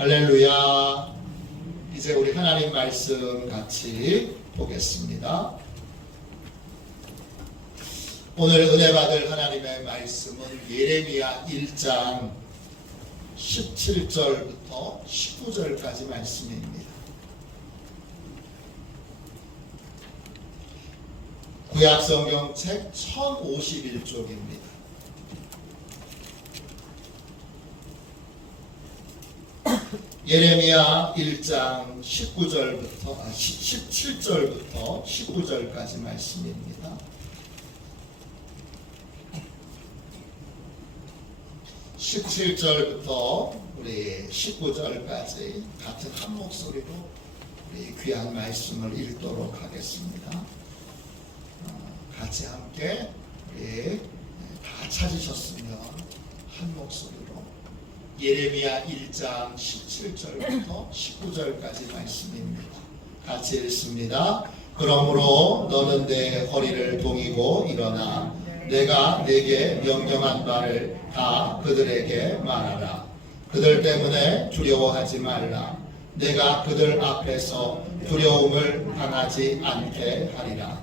할렐루야. 이제 우리 하나님 말씀 같이 보겠습니다. 오늘 은혜 받을 하나님의 말씀은 예레미야 1장 17절부터 19절까지 말씀입니다. 구약성경책 1051쪽입니다. 예레미야 1장 17절부터 19절까지 말씀입니다. 17절부터 우리 19절까지 같은 한 목소리로 우리 귀한 말씀을 읽도록 하겠습니다. 같이 함께 다 찾으셨으면 한 목소리로 예레미야 1장 17절부터 19절까지 말씀입니다. 같이 읽습니다. 그러므로 너는 내 허리를 동이고 일어나 내가 내게 명령한 바를 다 그들에게 말하라. 그들 때문에 두려워하지 말라. 내가 그들 앞에서 두려움을 당하지 않게 하리라.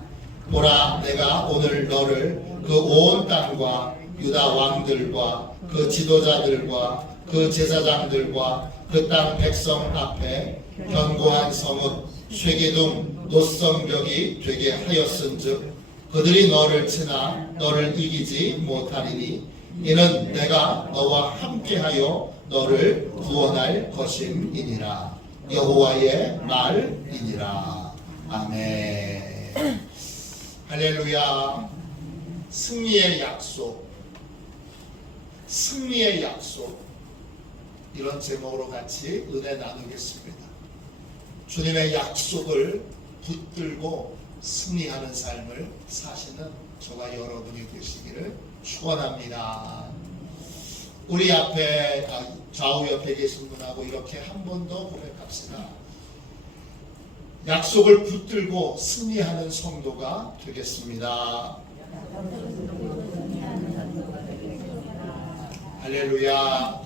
보라, 내가 오늘 너를 그 온 땅과 유다 왕들과 그 지도자들과 그 제사장들과 그 땅 백성 앞에 견고한 성읍 쇠기둥 노성벽이 되게 하였은즉 그들이 너를 치나 너를 이기지 못하리니 이는 내가 너와 함께하여 너를 구원할 것임이니라. 여호와의 말이니라. 아멘. 할렐루야. 승리의 약속, 승리의 약속, 이런 제목으로 같이 은혜 나누겠습니다. 주님의 약속을 붙들고 승리하는 삶을 사시는 저와 여러분이 되시기를 축원합니다. 우리 앞에 좌우 옆에 계신 분하고 이렇게 한 번 더 고백합시다. 약속을 붙들고 승리하는 성도가 되겠습니다. 할렐루야.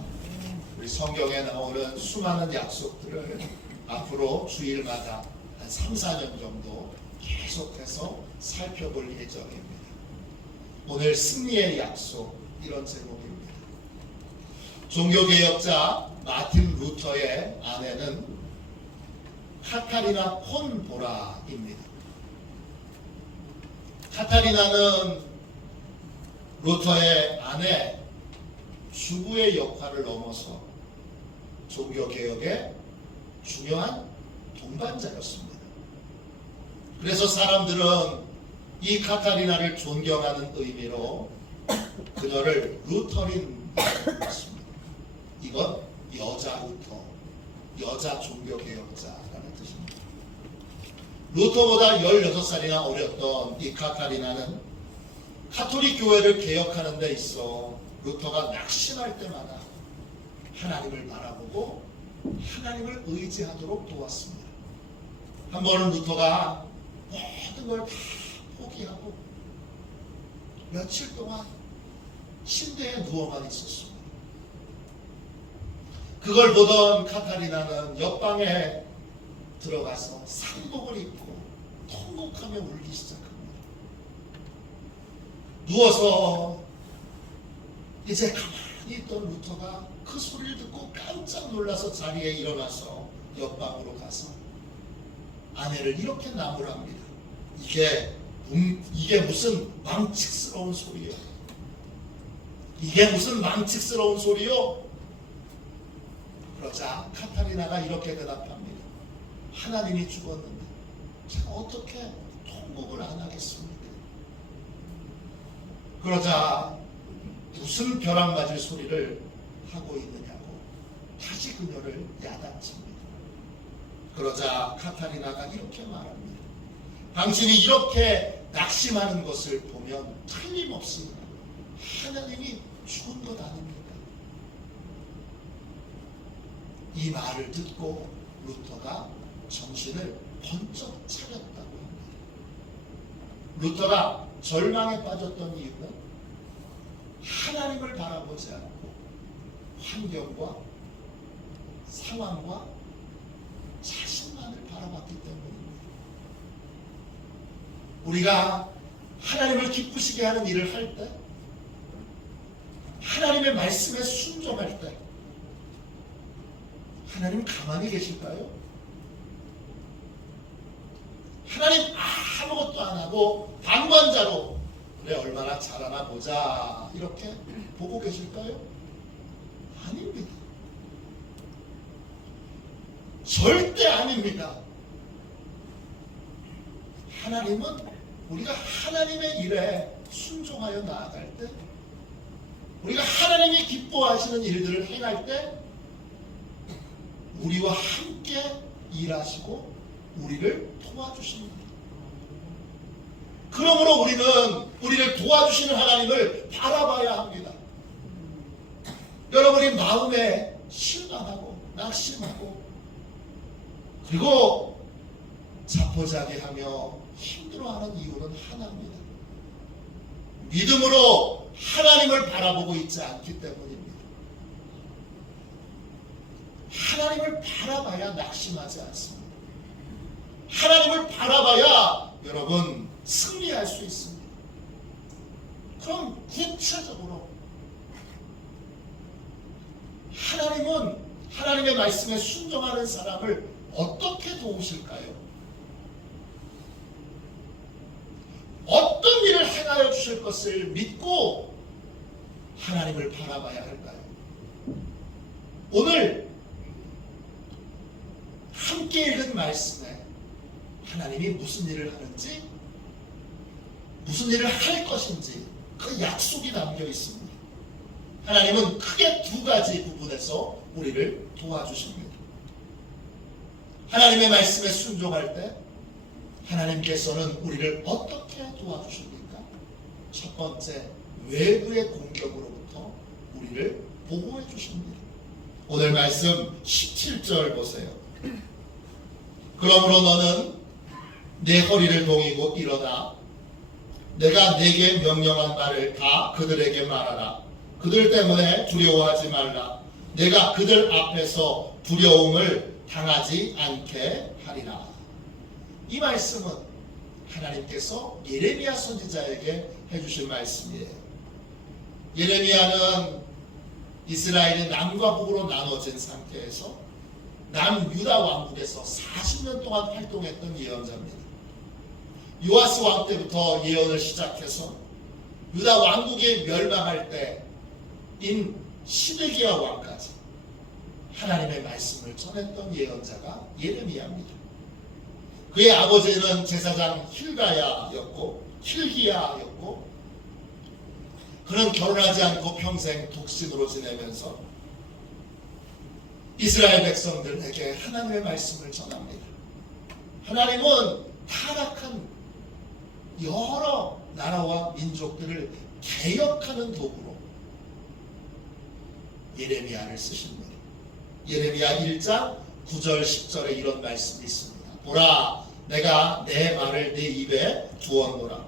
우리 성경에 나오는 수많은 약속들을 앞으로 주일마다 한 3, 4년 정도 계속해서 살펴볼 예정입니다. 오늘 승리의 약속, 이런 제목입니다. 종교개혁자 마틴 루터의 아내는 카타리나 폰 보라입니다. 카타리나는 루터의 아내, 주부의 역할을 넘어서 종교개혁의 중요한 동반자였습니다. 그래서 사람들은 이 카타리나를 존경하는 의미로 그녀를 루터린이라고 했습니다. 이건 여자 루터, 여자 종교개혁자라는 뜻입니다. 루터보다 16살이나 어렸던 이 카타리나는 가톨릭 교회를 개혁하는 데 있어 루터가 낙심할 때마다 하나님을 바라보고 하나님을 의지하도록 도왔습니다. 한 번은 루터가 모든 걸 다 포기하고 며칠 동안 침대에 누워만 있었습니다. 그걸 보던 카타리나는 옆방에 들어가서 상복을 입고 통곡하며 울기 시작합니다. 누워서 이제 가만히 있던 루터가 그 소리를 듣고 깜짝 놀라서 자리에 일어나서 옆방으로 가서 아내를 이렇게 나무랍니다. 이게 무슨 망측스러운 소리요? 이게 무슨 망측스러운 소리요? 그러자 카타리나가 이렇게 대답합니다. 하나님이 죽었는데 제가 어떻게 통곡을 안 하겠습니까? 그러자 무슨 벼락 맞을 소리를 하고 있느냐고 다시 그녀를 야단칩니다. 그러자 카타리나가 이렇게 말합니다. 당신이 이렇게 낙심하는 것을 보면 틀림없이 하나님이 죽은 것 아닙니까? 이 말을 듣고 루터가 정신을 번쩍 차렸다고 합니다. 루터가 절망에 빠졌던 이유는 하나님을 바라보지 않고 환경과 상황과 자신만을 바라봤기 때문입니다. 우리가 하나님을 기쁘시게 하는 일을 할 때, 하나님의 말씀에 순종할 때 하나님 가만히 계실까요? 하나님 아무것도 안 하고 방관자로 그래 얼마나 잘하나 보자 이렇게 보고 계실까요? 아닙니다. 절대 아닙니다. 하나님은 우리가 하나님의 일에 순종하여 나아갈 때, 우리가 하나님이 기뻐하시는 일들을 행할 때 우리와 함께 일하시고 우리를 도와주십니다. 그러므로 우리는 우리를 도와주시는 하나님을 바라봐야 합니다. 여러분이 마음에 실망하고 낙심하고 그리고 자포자기하며 힘들어하는 이유는 하나입니다. 믿음으로 하나님을 바라보고 있지 않기 때문입니다. 하나님을 바라봐야 낙심하지 않습니다. 하나님을 바라봐야 여러분 승리할 수 있습니다. 그럼 구체적으로 하나님은 하나님의 말씀에 순종하는 사람을 어떻게 도우실까요? 어떤 일을 행하여 주실 것을 믿고 하나님을 바라봐야 할까요? 오늘 함께 읽은 말씀에 하나님이 무슨 일을 하는지, 무슨 일을 할 것인지 그 약속이 담겨 있습니다. 하나님은 크게 두 가지 부분에서 우리를 도와주십니다. 하나님의 말씀에 순종할 때 하나님께서는 우리를 어떻게 도와주십니까? 첫 번째, 외부의 공격으로부터 우리를 보호해 주십니다. 오늘 말씀 17절 보세요. 그러므로 너는 내 허리를 동이고 일어나 내가 내게 명령한 말을 다 그들에게 말하라. 그들 때문에 두려워하지 말라. 내가 그들 앞에서 두려움을 당하지 않게 하리라. 이 말씀은 하나님께서 예레미야 선지자에게 해주신 말씀이에요. 예레미야는 이스라엘이 남과 북으로 나눠진 상태에서 남유다 왕국에서 40년 동안 활동했던 예언자입니다. 요아스 왕 때부터 예언을 시작해서 유다 왕국이 멸망할 때인 시드기야 왕까지 하나님의 말씀을 전했던 예언자가 예레미야입니다. 그의 아버지는 제사장 힐기야였고 그는 결혼하지 않고 평생 독신으로 지내면서 이스라엘 백성들에게 하나님의 말씀을 전합니다. 하나님은 타락한 여러 나라와 민족들을 개혁하는 도구로 예레미야를 쓰십니다. 예레미야 1장 9절 10절에 이런 말씀이 있습니다. 보라, 내가 내 말을 내 입에 두었노라.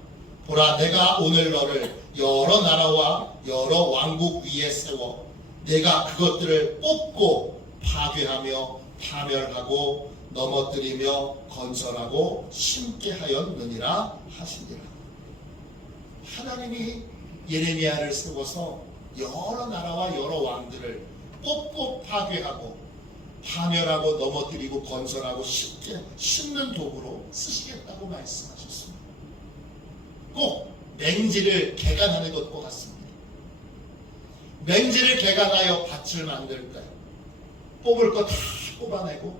보라, 내가 오늘 너를 여러 나라와 여러 왕국 위에 세워 내가 그것들을 뽑고 파괴하며 파멸하고 넘어뜨리며 건설하고 심게 하였느니라 하시니라. 하나님이 예레미야를 세워서 여러 나라와 여러 왕들을 뽑고 파괴하고 파멸하고 넘어뜨리고 건설하고 심는 도구로 쓰시겠다고 말씀하셨습니다. 꼭 맹지를 개간하는 것과 같습니다. 맹지를 개간하여 밭을 만들 때 뽑을 거 다 뽑아내고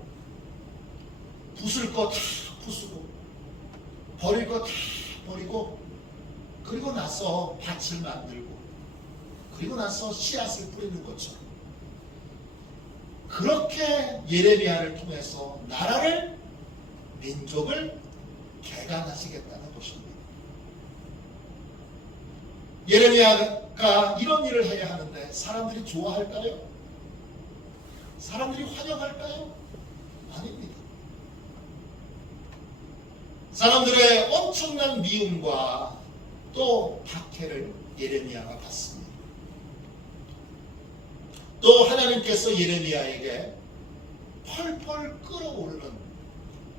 부술 거 다 부수고 버릴 거 다 버리고 그리고 나서 밭을 만들고 그리고 나서 씨앗을 뿌리는 것처럼 그렇게 예레미야를 통해서 나라를 민족을 개간하시겠다는 것입니다. 예레미야가 이런 일을 해야 하는데 사람들이 좋아할까요? 사람들이 환영할까요? 아닙니다. 사람들의 엄청난 미움과 또 박해를 예레미야가 받습니다. 또 하나님께서 예레미야에게 펄펄 끓어오르는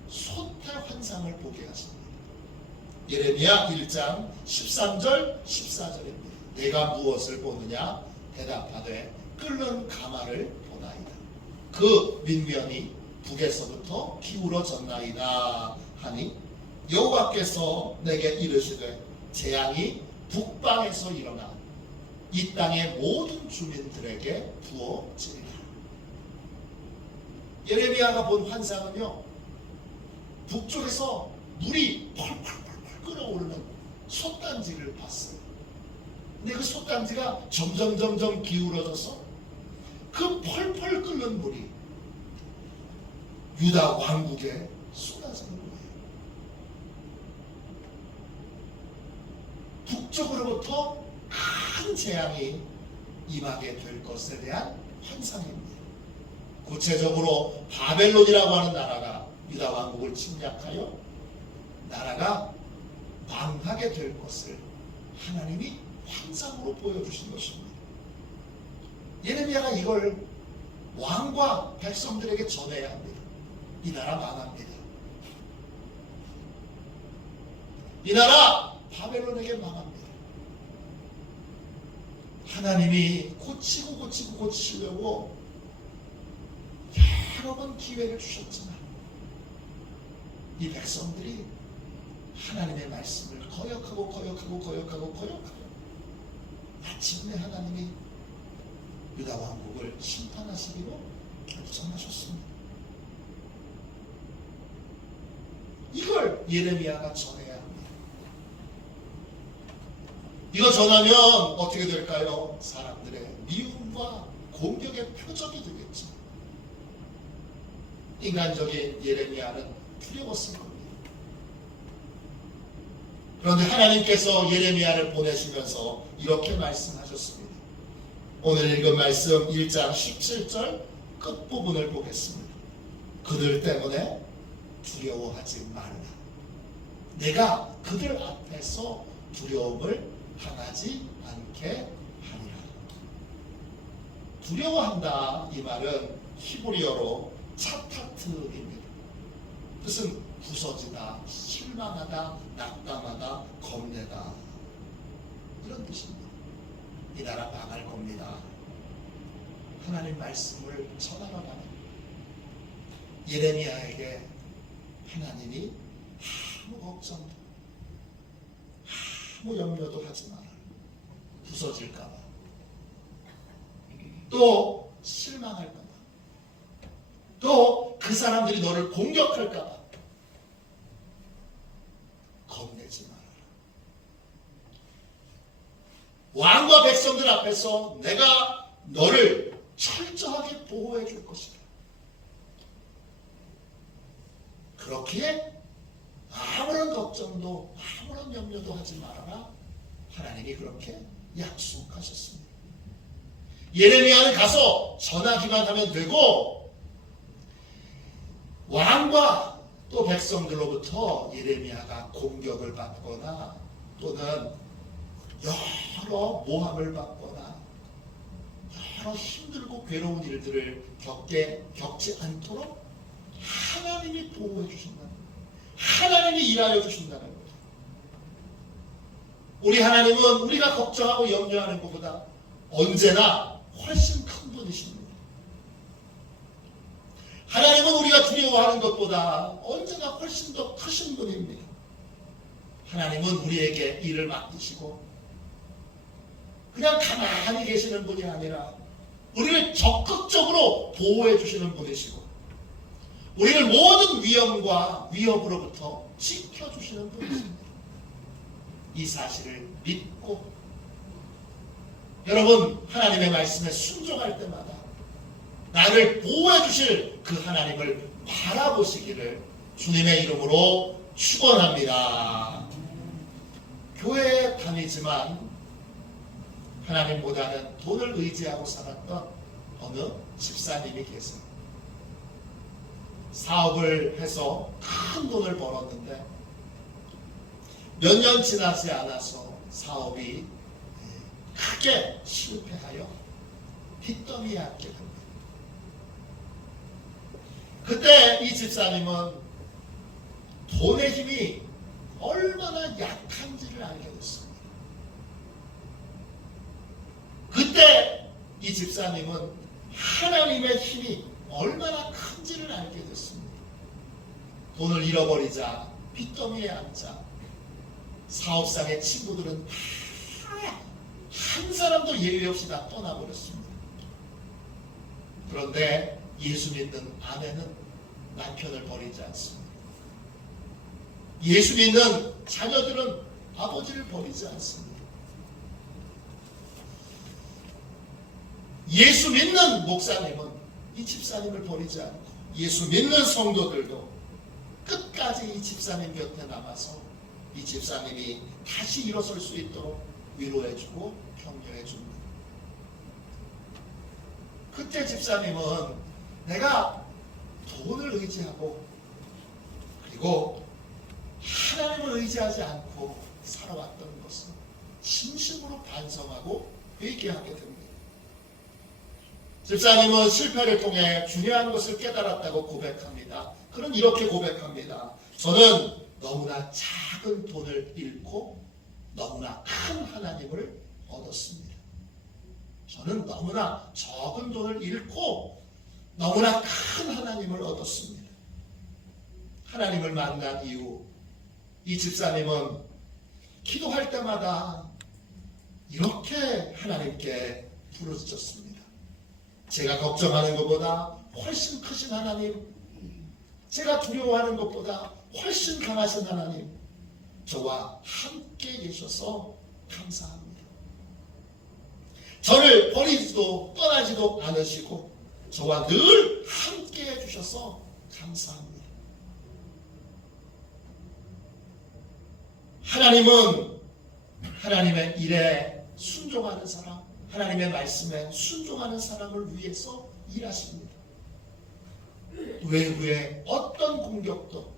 솥의 환상을 보게 하십니다. 예레미야 1장 13절 14절입니다. 내가 무엇을 보느냐 대답하되 끓는 가마를 보나이다. 그 민면이 북에서부터 기울어졌나이다 하니 여호와께서 내게 이르시되 재앙이 북방에서 일어나 이 땅의 모든 주민들에게 부어지리라. 예레미야가 본 환상은요, 북쪽에서 물이 펄펄펄 끓어오르는 솥단지를 봤어요. 근데 그 솥단지가 점점 기울어져서 그 펄펄 끓는 물이 유다 왕국에 쏟아지는 거예요. 북쪽으로부터 큰 재앙이 임하게 될 것에 대한 환상입니다. 구체적으로 바벨론이라고 하는 나라가 유다 왕국을 침략하여 나라가 망하게 될 것을 하나님이 환상으로 보여주신 것입니다. 예레미야가 이걸 왕과 백성들에게 전해야 합니다. 이 나라 망합니다. 이 나라 바벨론에게 망합니다. 하나님이 고치시려고 여러 번 기회를 주셨지만 이 백성들이 하나님의 말씀을 거역하고 마침내 하나님이 유다 왕국을 심판하시기로 결정하셨습니다. 이걸 예레미야가 전해야 합니다. 이거 전하면 어떻게 될까요? 사람들의 미움과 공격의 표적이 되겠죠. 인간적인 예레미야는 두려웠을 겁니다. 그런데 하나님께서 예레미야를 보내시면서 이렇게 말씀하셨습니다. 오늘 읽은 말씀 1장 17절 끝부분을 보겠습니다. 그들 때문에 두려워하지 말라. 내가 그들 앞에서 두려움을 당하지 않게 하리라. 두려워한다, 이 말은 히브리어로 차타트입니다. 뜻은 부서지다, 실망하다, 낙담하다, 겁내다, 이런 뜻입니다. 이 나라 망할 겁니다. 하나님 말씀을 전하러 가는 예레미야에게 하나님이 아무 걱정도 아무 염려도 하지 마라. 부서질까봐, 또 실망할까봐, 또 그 사람들이 너를 공격할까봐 겁내지 마라. 왕과 백성들 앞에서 내가 너를 철저하게 보호해 줄 것이다. 그렇기에 아무런 걱정도 아무런 염려도 하지 말아라. 하나님이 그렇게 약속하셨습니다. 예레미야는 가서 전하기만 하면 되고, 왕과 또 백성들로부터 예레미야가 공격을 받거나 또는 여러 모함을 받거나 여러 힘들고 괴로운 일들을 겪지 않도록 하나님이 보호해 주신다는 거예요. 하나님이 일하여 주신다는 거예요. 우리 하나님은 우리가 걱정하고 염려하는 것보다 언제나 훨씬 큰 분이십니다. 하나님은 우리가 두려워하는 것보다 언제나 훨씬 더 크신 분입니다. 하나님은 우리에게 일을 맡기시고 그냥 가만히 계시는 분이 아니라 우리를 적극적으로 보호해 주시는 분이시고 우리를 모든 위험과 위협으로부터 지켜주시는 분이십니다. 이 사실을 믿고 여러분, 하나님의 말씀에 순종할 때마다 나를 보호해 주실 그 하나님을 바라보시기를 주님의 이름으로 축원합니다. 교회에 다니지만 하나님보다는 돈을 의지하고 살았던 어느 집사님이 계세요. 사업을 해서 큰 돈을 벌었는데 몇 년 지나지 않아서 사업이 크게 실패하여 빚더미에 앉게 됩니다. 그때 이 집사님은 돈의 힘이 얼마나 약한지를 알게 됐습니다. 그때 이 집사님은 하나님의 힘이 얼마나 큰지를 알게 됐습니다. 돈을 잃어버리자 빚더미에 앉자 사업상의 친구들은 한 사람도 예외 없이 다 떠나버렸습니다. 그런데 예수 믿는 아내는 남편을 버리지 않습니다. 예수 믿는 자녀들은 아버지를 버리지 않습니다. 예수 믿는 목사님은 이 집사님을 버리지 않고 예수 믿는 성도들도 끝까지 이 집사님 곁에 남아서 이 집사님이 다시 일어설 수 있도록 위로해주고 격려해줍니다. 그때 집사님은 내가 돈을 의지하고 그리고 하나님을 의지하지 않고 살아왔던 것을 진심으로 반성하고 회개하게 됩니다. 집사님은 실패를 통해 중요한 것을 깨달았다고 고백합니다. 그는 이렇게 고백합니다. 저는 너무나 작은 돈을 잃고 너무나 큰 하나님을 얻었습니다. 저는 너무나 적은 돈을 잃고 너무나 큰 하나님을 얻었습니다. 하나님을 만난 이후 이 집사님은 기도할 때마다 이렇게 하나님께 부르짖었습니다. 제가 걱정하는 것보다 훨씬 크신 하나님, 제가 두려워하는 것보다 훨씬 강하신 하나님, 저와 함께 계셔서 감사합니다. 저를 버리지도 떠나지도 않으시고 저와 늘 함께 해주셔서 감사합니다. 하나님은 하나님의 일에 순종하는 사람, 하나님의 말씀에 순종하는 사람을 위해서 일하십니다. 외부의 어떤 공격도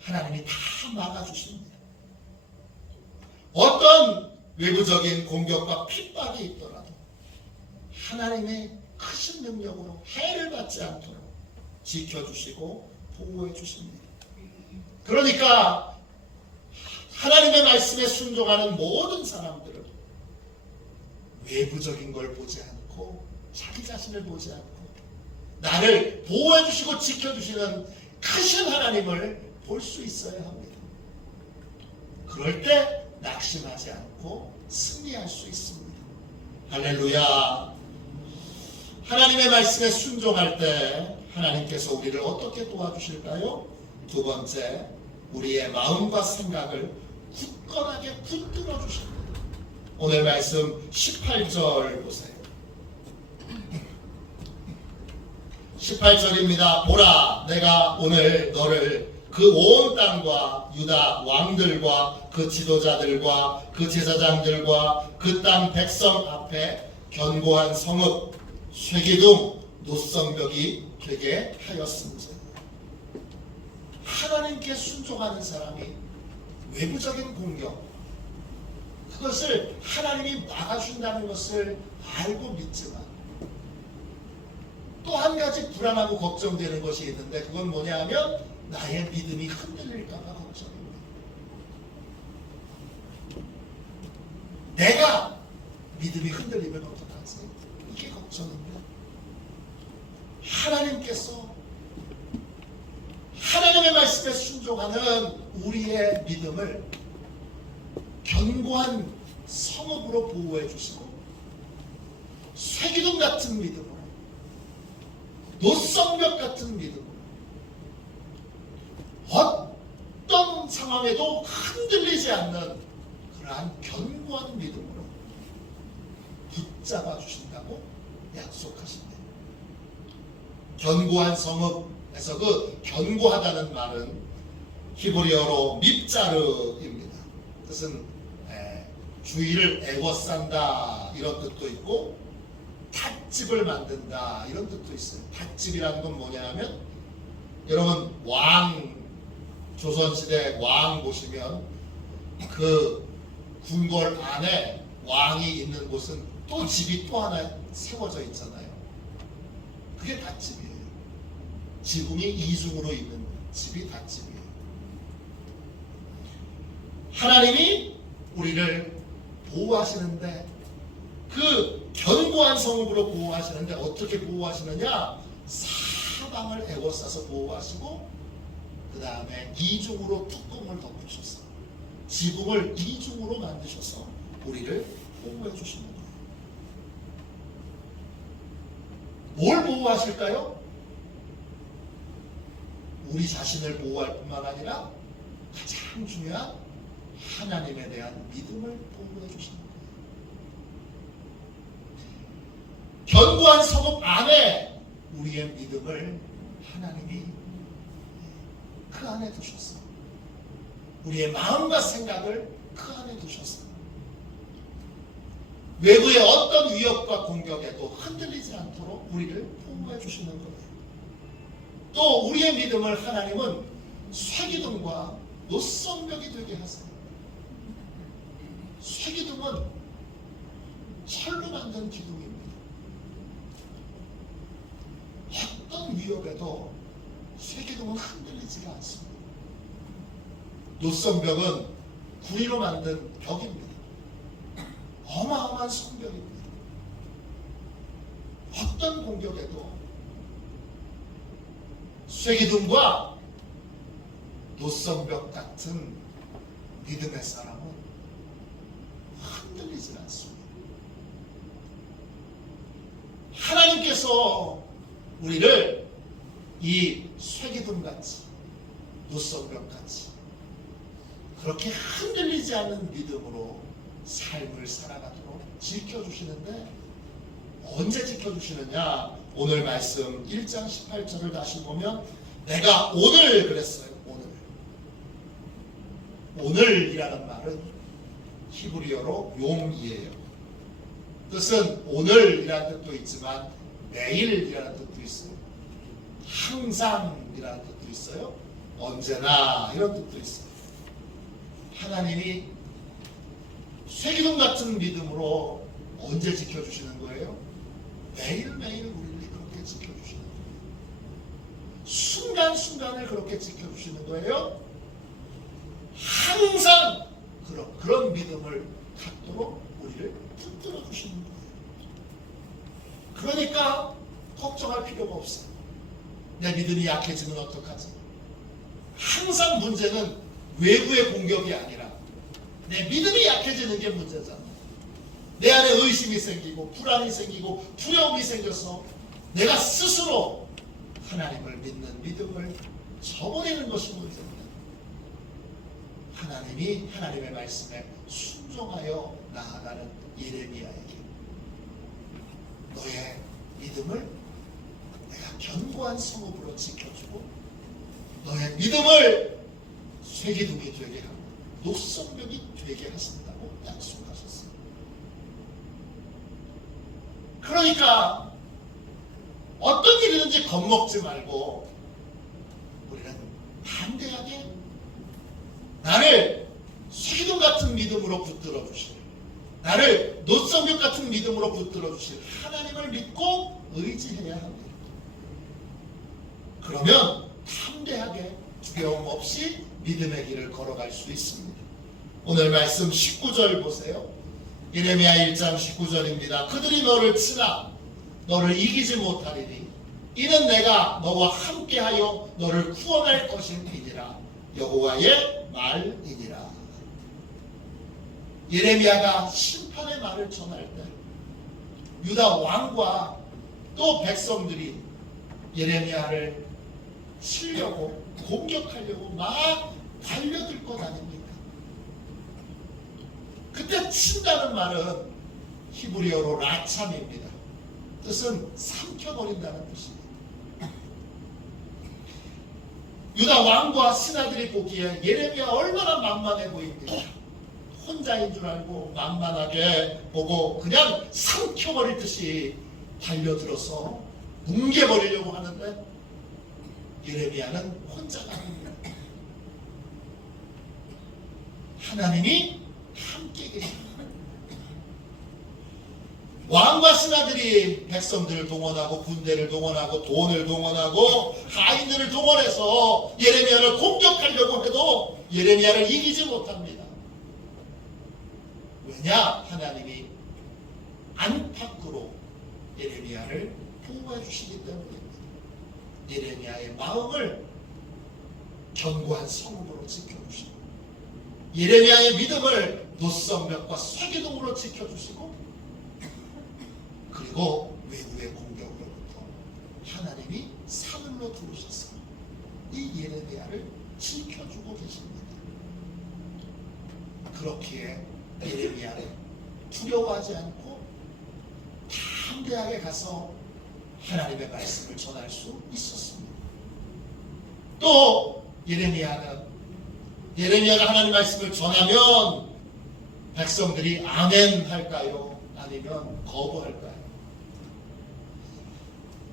하나님이 다 막아주십니다. 어떤 외부적인 공격과 핍박이 있더라도 하나님의 크신 능력으로 해를 받지 않도록 지켜주시고 보호해 주십니다. 그러니까 하나님의 말씀에 순종하는 모든 사람들은 외부적인 걸 보지 않고 자기 자신을 보지 않고 나를 보호해 주시고 지켜주시는 크신 하나님을 볼 수 있어야 합니다. 그럴 때 낙심하지 않고 승리할 수 있습니다. 할렐루야. 하나님의 말씀에 순종할 때 하나님께서 우리를 어떻게 도와주실까요? 두 번째, 우리의 마음과 생각을 굳건하게 붙들어 주십니다. 오늘 말씀 18절 보세요. 18절입니다. 보라, 내가 오늘 너를 그 온 땅과 유다 왕들과 그 지도자들과 그 제사장들과 그 땅 백성 앞에 견고한 성읍 쇠기둥 노성벽이 되게 하였습니다. 하나님께 순종하는 사람이 외부적인 공격, 그것을 하나님이 막아준다는 것을 알고 믿지만 또 한 가지 불안하고 걱정되는 것이 있는데 그건 뭐냐 하면 나의 믿음이 흔들릴까 봐 걱정입니다. 내가 믿음이 흔들리면 어떡하지? 이게 걱정입니다. 하나님께서 하나님의 말씀에 순종하는 우리의 믿음을 견고한 성읍으로 보호해 주시고 쇠기둥 같은 믿음으로 노성벽 같은 믿음으로 어떤 상황에도 흔들리지 않는 그러한 견고한 믿음으로 붙잡아 주신다고 약속하십니다. 견고한 성읍에서 그 견고하다는 말은 히브리어로 밉자르입니다. 뜻은 주위를 애워싼다 이런 뜻도 있고 닷집을 만든다 이런 뜻도 있어요. 닷집이라는 건 뭐냐 하면 여러분 조선시대 왕 보시면 그 궁궐 안에 왕이 있는 곳은 또 집이 또 하나 세워져 있잖아요. 그게 닷집이에요. 지붕이 이중으로 있는 집이 닷집이에요. 하나님이 우리를 보호하시는데 그 견고한 성읍으로 보호하시는데 어떻게 보호하시느냐? 사방을 에워싸서 보호하시고 그 다음에 이중으로 뚜껑을 덮으셔서 지붕을 이중으로 만드셔서 우리를 보호해 주시는 거예요. 뭘 보호하실까요? 우리 자신을 보호할 뿐만 아니라 가장 중요한 하나님에 대한 믿음을 보호해 주시는 거예요. 견고한 성읍 안에 우리의 믿음을 하나님이 그 안에 두셨어. 우리의 마음과 생각을 그 안에 두셨어. 외부의 어떤 위협과 공격에도 흔들리지 않도록 우리를 보호해 주시는 거예요. 또 우리의 믿음을 하나님은 쇠기둥과 노성벽이 되게 하세요. 쇠기둥은 철로 만든 기둥입니다. 어떤 위협에도 쇠기둥은 흔들리지가 않습니다. 노성벽은 구리로 만든 벽입니다. 어마어마한 성벽입니다. 어떤 공격에도 쇠기둥과 노성벽 같은 믿음의 사람은 흔들리지 않습니다. 하나님께서 우리를 이 쇠기둥같이 노성벽같이 그렇게 흔들리지 않는 믿음으로 삶을 살아가도록 지켜주시는데 언제 지켜주시느냐? 오늘 말씀 1장 18절을 다시 보면 내가 오늘 그랬어요. 오늘이라는 말은 히브리어로 용이에요. 뜻은 오늘이라는 뜻도 있지만 매일이라는 뜻도 있어요. 항상이라는 뜻도 있어요. 언제나 이런 뜻도 있어요. 하나님이 쇠기둥 같은 믿음으로 언제 지켜주시는 거예요? 매일매일 우리를 그렇게 지켜주시는 거예요. 순간순간을 그렇게 지켜주시는 거예요. 항상 그런 믿음을 갖도록 우리를 붙들어 주시는 거예요. 그러니까 걱정할 필요가 없어요. 내 믿음이 약해지면 어떡하지? 항상 문제는 외부의 공격이 아니라 내 믿음이 약해지는 게 문제잖아. 내 안에 의심이 생기고 불안이 생기고 두려움이 생겨서 내가 스스로 하나님을 믿는 믿음을 저버리는 것이 문제입니다. 하나님이 하나님의 말씀에 순종하여 나아가는 예레미야에게 너의 믿음을 내가 견고한 성읍으로 지켜주고 너의 믿음을 쇠기둥이 되게 하고 녹성벽이 되게 하신다고 약속하셨어요. 그러니까 어떤 일이든지 겁먹지 말고 우리는 담대하게 나를 쇠기둥 같은 믿음으로 붙들어 주실, 나를 노성벽 같은 믿음으로 붙들어 주실 하나님을 믿고 의지해야 합니다. 그러면 담대하게 두려움 없이 믿음의 길을 걸어갈 수 있습니다. 오늘 말씀 19절 보세요. 예레미야 1장 19절입니다. 그들이 너를 치나 너를 이기지 못하리니 이는 내가 너와 함께하여 너를 구원할 것임이니라. 여호와의 말이니라. 예레미야가 심판의 말을 전할 때 유다 왕과 또 백성들이 예레미야를 치려고 공격하려고 막 달려들 것 아닙니까? 그때 친다는 말은 히브리어로 라참입니다. 뜻은 삼켜버린다는 뜻입니다. 유다 왕과 신하들이 보기에 예레미야 얼마나 만만해 보입니다. 혼자인 줄 알고 만만하게 보고 그냥 삼켜버릴 듯이 달려들어서 뭉개버리려고 하는데 예레미야는 혼자가 아닙니다. 하나님이 함께 계십니다. 왕과 신하들이 백성들을 동원하고 군대를 동원하고 돈을 동원하고 하인들을 동원해서 예레미야를 공격하려고 해도 예레미야를 이기지 못합니다. 왜냐? 하나님이 안팎으로 예레미야를 보호해 주시기 때문입니다. 예레미야의 마음을 견고한 성읍으로 지켜주시고 예레미야의 믿음을 노성벽과 쇠기둥으로 지켜주시고 그리고 외부의 공격으로부터 하나님이 사늘로 들으셔서 이 예레미야를 지켜주고 계십니다. 그렇기에 예레미야는 두려워하지 않고 담대하게 가서 하나님의 말씀을 전할 수 있었습니다. 또 예레미야가 하나님 말씀을 전하면 백성들이 아멘 할까요? 아니면 거부할까요?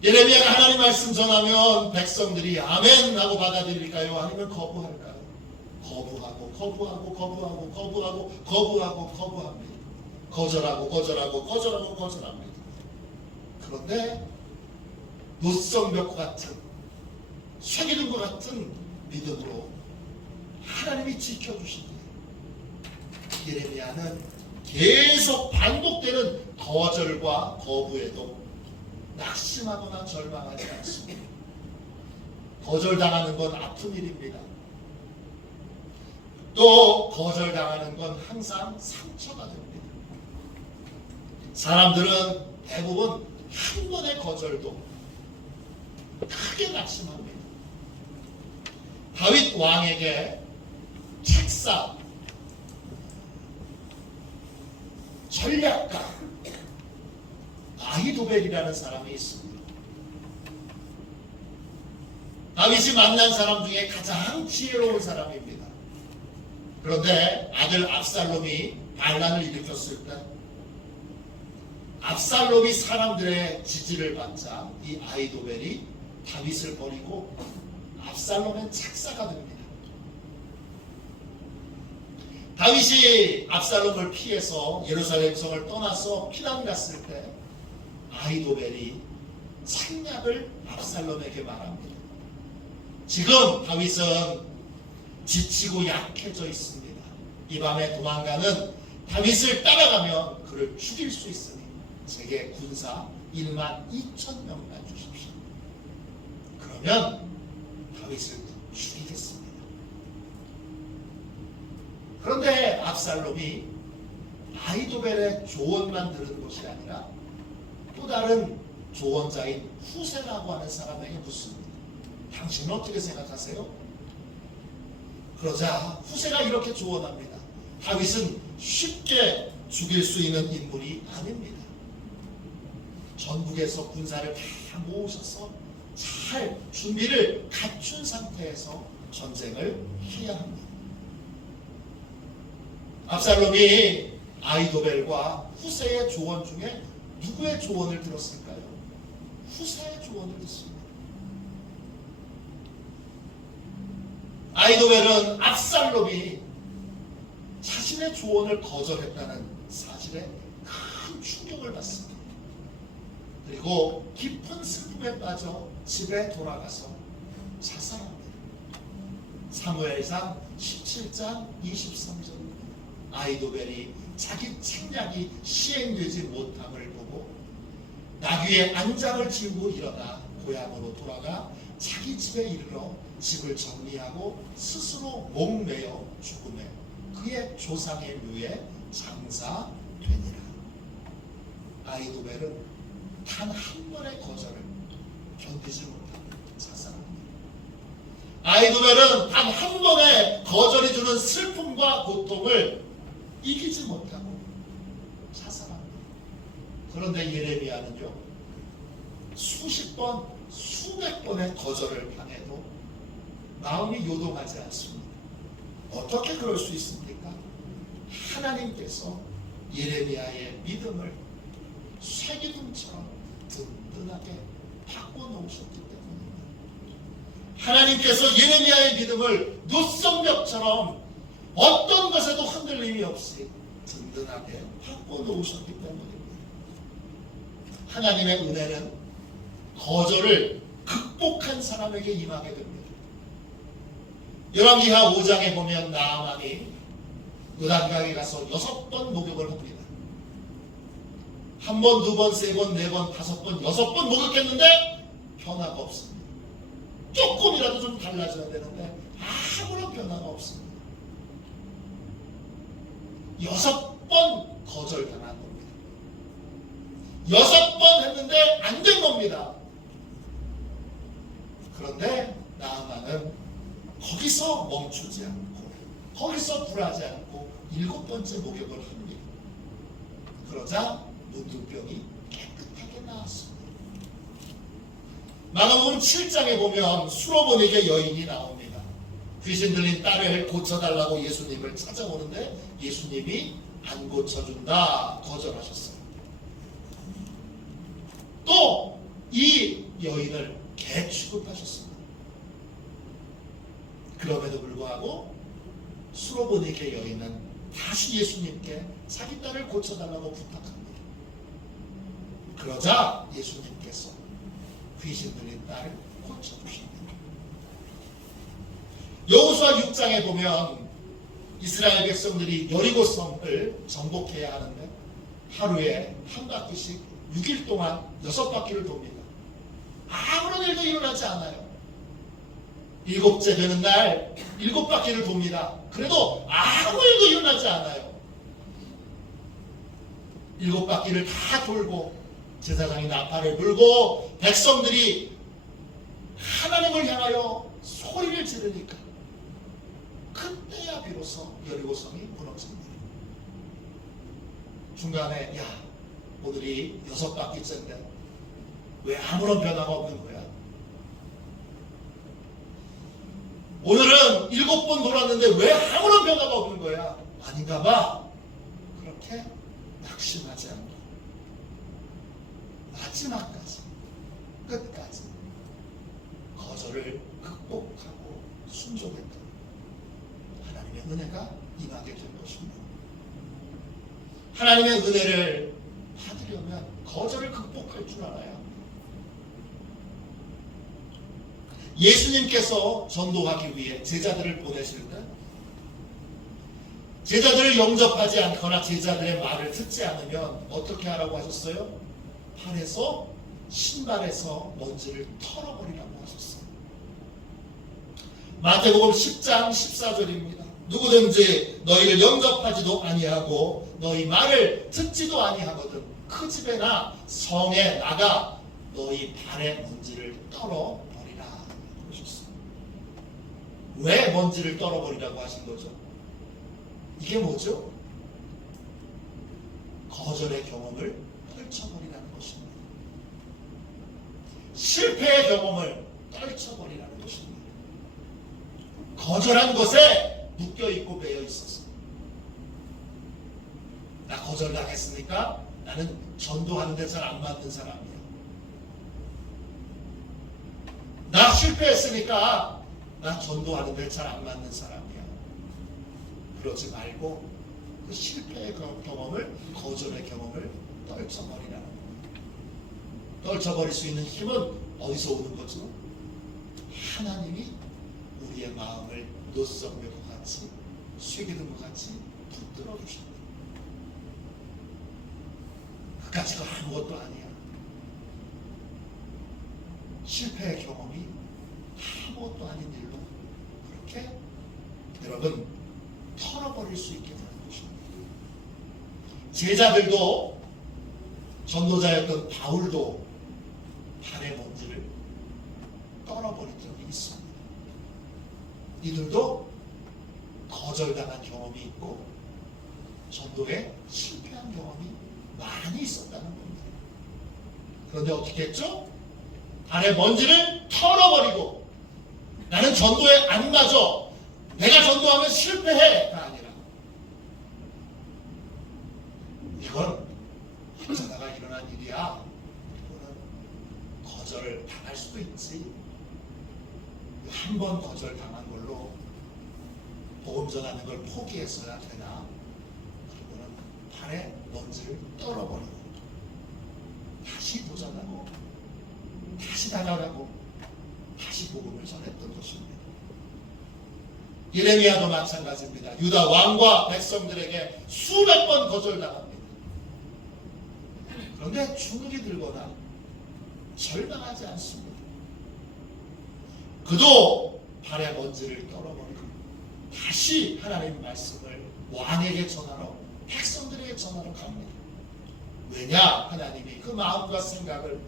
예레미야가 하나님 말씀 전하면 백성들이 아멘 하고 받아들일까요? 아니면 거부할까요? 거부합니다. 거절합니다. 그런데 노성벽과 같은 쇠기둥과 같은 믿음으로 하나님이 지켜주시니 예레미야는 계속 반복되는 거절과 거부에도 낙심하거나 절망하지 않습니다. 거절당하는 건 아픈 일입니다. 또 거절당하는 건 항상 상처가 됩니다. 사람들은 대부분 한 번의 거절도 크게 낙심합니다. 다윗 왕에게 책사, 전략가 아히도벨이라는 사람이 있습니다. 다윗이 만난 사람 중에 가장 지혜로운 사람입니다. 그런데 아들 압살롬이 반란을 일으켰을 때 압살롬이 사람들의 지지를 받자 이 아히도벨이 다윗을 버리고 압살롬의 책사가 됩니다. 다윗이 압살롬을 피해서 예루살렘 성을 떠나서 피난 갔을 때 아히도벨이 책략을 압살롬에게 말합니다. 지금 다윗은 지치고 약해져 있습니다. 이 밤에 도망가는 다윗을 따라가면 그를 죽일 수 있으니 제게 군사 12,000명만 주십시오. 그러면 다윗을 죽이겠습니다. 그런데 압살롬이 아히도벨의 조언만 들은 것이 아니라 또 다른 조언자인 후세라고 하는 사람에게 묻습니다. 당신은 어떻게 생각하세요? 그러자 후세가 이렇게 조언합니다. 다윗은 쉽게 죽일 수 있는 인물이 아닙니다. 전국에서 군사를 다 모으셔서 잘 준비를 갖춘 상태에서 전쟁을 해야 합니다. 압살롬이 아히도벨과 후세의 조언 중에 누구의 조언을 들었을까요? 후세의 조언을 듣습니다. 아히도벨은 압살롬이 자신의 조언을 거절했다는 사실에 큰 충격을 받습니다. 그리고 깊은 슬픔에 빠져 집에 돌아가서 자살합니다. 사무엘상 17장 23절. 아히도벨이 자기 책략이 시행되지 못함을 보고 나귀의 안장을 지우고 일어나 고향으로 돌아가 자기 집에 이르러 집을 정리하고 스스로 목매어 죽음에 그의 조상의 묘에 장사되니라. 아히도벨은 단 한 번의 거절을 견디지 못하고 자살합니다. 아히도벨은 단 한 번의 거절이 주는 슬픔과 고통을 이기지 못하고 자살합니다. 그런데 예레미야는요, 수십 번, 수백 번의 거절을 당해도 마음이 요동하지 않습니다. 어떻게 그럴 수 있습니까? 하나님께서 예레미야의 믿음을 쇠기둥처럼 든든하게 바꿔놓으셨기 때문입니다. 하나님께서 예레미야의 믿음을 노성벽처럼 어떤 것에도 흔들림이 없이 든든하게 바꿔놓으셨기 때문입니다. 하나님의 은혜는 거절을 극복한 사람에게 임하게 됩니다. 열왕기하 5장에 보면 나아만이 요단강에 가서 6번 목욕을 합니다. 1번, 2번, 3번, 4번, 5번, 6번 목욕했는데 변화가 없습니다. 조금이라도 좀 달라져야 되는데 아무런 변화가 없습니다. 6번 거절당한 겁니다. 6번 했는데 안 된 겁니다. 그런데 나아만은 거기서 멈추지 않고 거기서 굴하지 않고 7번째 목욕을 합니다. 그러자 문둥병이 깨끗하게 나았습니다. 마가복음 7장에 보면 수로보니게 여인이 나옵니다. 귀신 들린 딸을 고쳐달라고 예수님을 찾아오는데 예수님이 안 고쳐준다 거절하셨어요. 또 이 여인을 개 취급하셨습니다. 그럼에도 불구하고 수로보니게 여인은 다시 예수님께 자기 딸을 고쳐달라고 부탁합니다. 그러자 예수님께서 귀신 들린 딸을 고쳐주십니다. 여호수아 6장에 보면 이스라엘 백성들이 여리고성을 정복해야 하는데 하루에 한 바퀴씩 6일 동안 6바퀴를 돕니다. 아무런 일도 일어나지 않아요. 7째 되는 날 7바퀴를 돕니다. 그래도 아무 일도 일어나지 않아요. 7바퀴를 다 돌고 제사장이 나팔을 불고 백성들이 하나님을 향하여 소리를 지르니까 그때야 비로소 여리고성이 무너집니다. 중간에 야 오늘이 6바퀴째인데 왜 아무런 변화가 없는 거야? 오늘은 7번 돌았는데 왜 아무런 변화가 없는 거야? 아닌가 봐. 그렇게 낙심하지 않고 마지막까지 끝까지 거절을 극복하고 순종했던 하나님의 은혜가 임하게 된 것입니다. 하나님의 은혜를 받으려면 거절을 극복할 줄 알아야 합니다. 예수님께서 전도하기 위해 제자들을 보내실 때 제자들을 영접하지 않거나 제자들의 말을 듣지 않으면 어떻게 하라고 하셨어요? 발에서 신발에서 먼지를 털어버리라고 하셨어요. 마태복음 10장 14절입니다. 누구든지 너희를 영접하지도 아니하고 너희 말을 듣지도 아니하거든 그 집에나 성에 나가 너희 발의 먼지를 떨어버리라 하셨어요. 왜 먼지를 떨어버리라고 하신 거죠? 이게 뭐죠? 거절의 경험을 떨쳐버리라는 것입니다. 실패의 경험을 떨쳐버리라는 것입니다. 거절한 것에 묶여있고 매여있어서 나 거절당했으니까 나는 전도하는 데 잘 안 맞는 사람이야. 나 실패했으니까 나 전도하는 데 잘 안 맞는 사람이야. 그러지 말고 그 실패의 경험을 거절의 경험을 떨쳐버리라는 겁니다. 떨쳐버릴 수 있는 힘은 어디서 오는 거죠? 하나님이 우리의 마음을 노석매과 같이 쇠기둥과 같이 붙들어 주십니다. 그까지가 아무것도 아니야. 실패의 경험이 아무것도 아닌 일로 그렇게 여러분 털어버릴 수 있게 되는 것입니다. 제자들도 전도자였던 바울도 발의 먼지를 떨어버린 적이 있습니다. 이들도 거절당한 경험이 있고 전도에 실패한 경험이 많이 있었다는 겁니다. 그런데 어떻게 했죠? 발의 먼지를 털어버리고 나는 전도에 안 맞아. 내가 전도하면 실패해가 아니라 이건 어쩌다가 일어난 일이야. 이거는 거절 당할 수도 있지. 한 번 거절 당한 걸로 복음 전하는 걸 포기했어야 되나? 그러고는 발에 먼지를 떨어버리고 다시 자라라고 다시 복음을 전했던 것입니다. 예레미야도 마찬가지입니다. 유다 왕과 백성들에게 수백 번 거절당합니다. 그런데 주눅이 들거나 절망하지 않습니다. 그도 발에 먼지를 떨어버리고 다시 하나님 말씀을 왕에게 전하러, 백성들에게 전하러 갑니다. 왜냐? 하나님이 그 마음과 생각을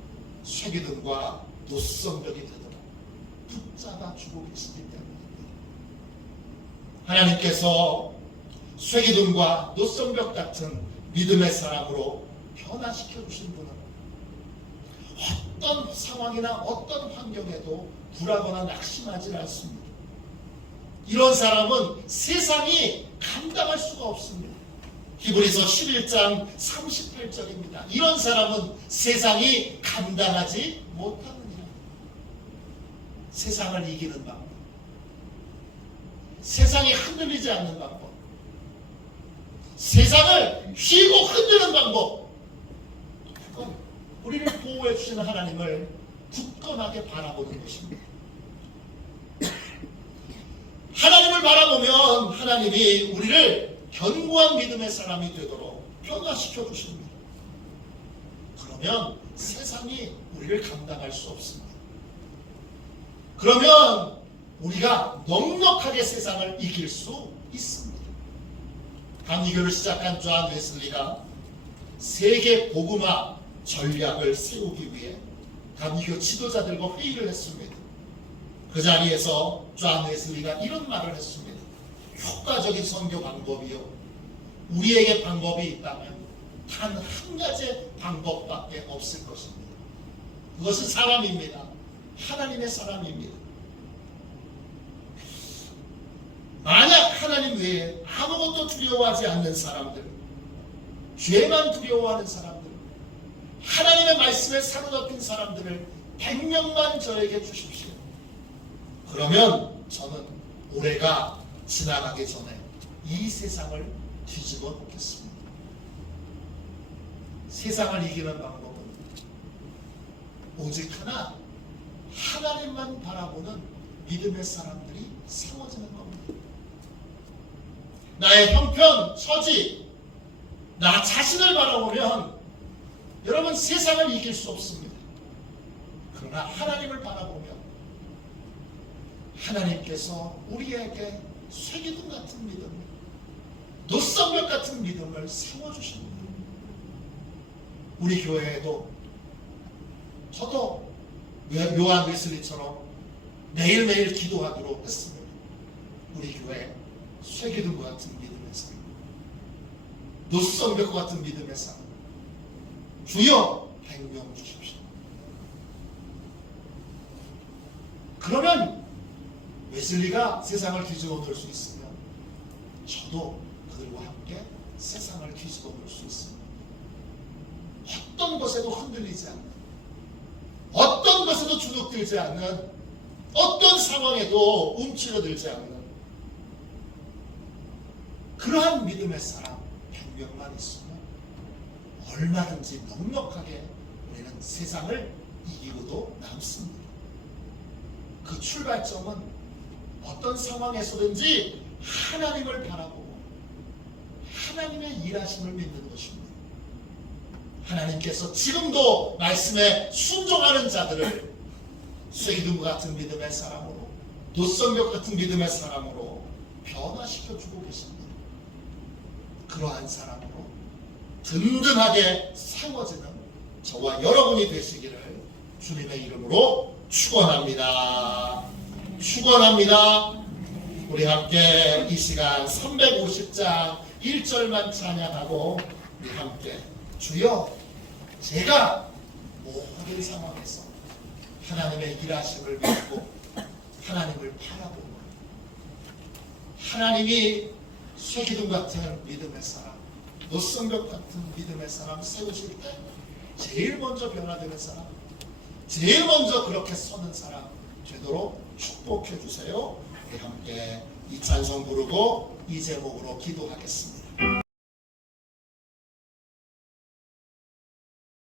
쇠기둥과 노성벽이 되도록 붙잡아 주고 계시기 때문입니다. 하나님께서 쇠기둥과 노성벽 같은 믿음의 사람으로 변화시켜 주신 분은 어떤 상황이나 어떤 환경에도 굴하거나 낙심하지 않습니다. 이런 사람은 세상이 감당할 수가 없습니다. 히브리서 11장 38절입니다. 이런 사람은 세상이 감당하지 못하느니라. 세상을 이기는 방법, 세상이 흔들리지 않는 방법, 세상을 휘고 흔드는 방법, 그건 우리를 보호해 주시는 하나님을 굳건하게 바라보는 것입니다. 하나님을 바라보면 하나님이 우리를 견고한 믿음의 사람이 되도록 변화시켜 주십니다. 그러면 세상이 우리를 감당할 수 없습니다. 그러면 우리가 넉넉하게 세상을 이길 수 있습니다. 감리교를 시작한 존 웨슬리가 세계 복음화 전략을 세우기 위해 감리교 지도자들과 회의를 했습니다. 그 자리에서 존 웨슬리가 이런 말을 했습니다. 효과적인 선교 방법이요, 우리에게 방법이 있다면 단 한 가지 방법밖에 없을 것입니다. 그것은 사람입니다. 하나님의 사람입니다. 만약 하나님 외에 아무것도 두려워하지 않는 사람들, 죄만 두려워하는 사람들, 하나님의 말씀에 사로잡힌 사람들을 100명만 저에게 주십시오. 그러면 저는 올해가 지나가기 전에 이 세상을 뒤집어 놓겠습니다. 세상을 이기는 방법은 오직 하나, 하나님만 바라보는 믿음의 사람들이 세워지는 겁니다. 나의 형편, 처지, 나 자신을 바라보면 여러분 세상을 이길 수 없습니다. 그러나 하나님을 바라보면 하나님께서 우리에게 쇠기둥 같은 믿음, 노성벽 같은 믿음을 세워주십니다. 우리 교회에도 저도 요한 웨슬리처럼 매일매일 기도하도록 했습니다. 우리 교회 쇠기둥 같은 믿음의 사람, 노성벽 같은 믿음의 사람, 주여 100명 주십시오. 그러면 웨슬리가 세상을 뒤집어 놓을 수 있으면 저도 그들과 함께 세상을 뒤집어 놓을 수 있습니다. 어떤 것에도 흔들리지 않는, 어떤 것에도 주눅들지 않는, 어떤 상황에도 움츠러들지 않는 그러한 믿음의 사람 100명만 있으면 얼마든지 넉넉하게 우리는 세상을 이기고도 남습니다. 그 출발점은 어떤 상황에서든지 하나님을 바라보고 하나님의 일하심을 믿는 것입니다. 하나님께서 지금도 말씀에 순종하는 자들을 쇠기둥 같은 믿음의 사람으로, 노성벽 같은 믿음의 사람으로 변화시켜주고 계십니다. 그러한 사람으로 든든하게 세워지는 저와 여러분이 되시기를 주님의 이름으로 축원합니다. 축원합니다. 우리 함께 이 시간 350장 1절만 찬양하고 우리 함께 주여, 제가 모든 상황에서 하나님의 일하심을 믿고 하나님을 바라보고 하나님이 쇠기둥 같은 믿음의 사람, 노성벽 같은 믿음의 사람 세우실 때 제일 먼저 변화되는 사람, 제일 먼저 그렇게 서는 사람 되도록 축복해 주세요. 우리 함께 이 찬송 부르고 이 제목으로 기도하겠습니다.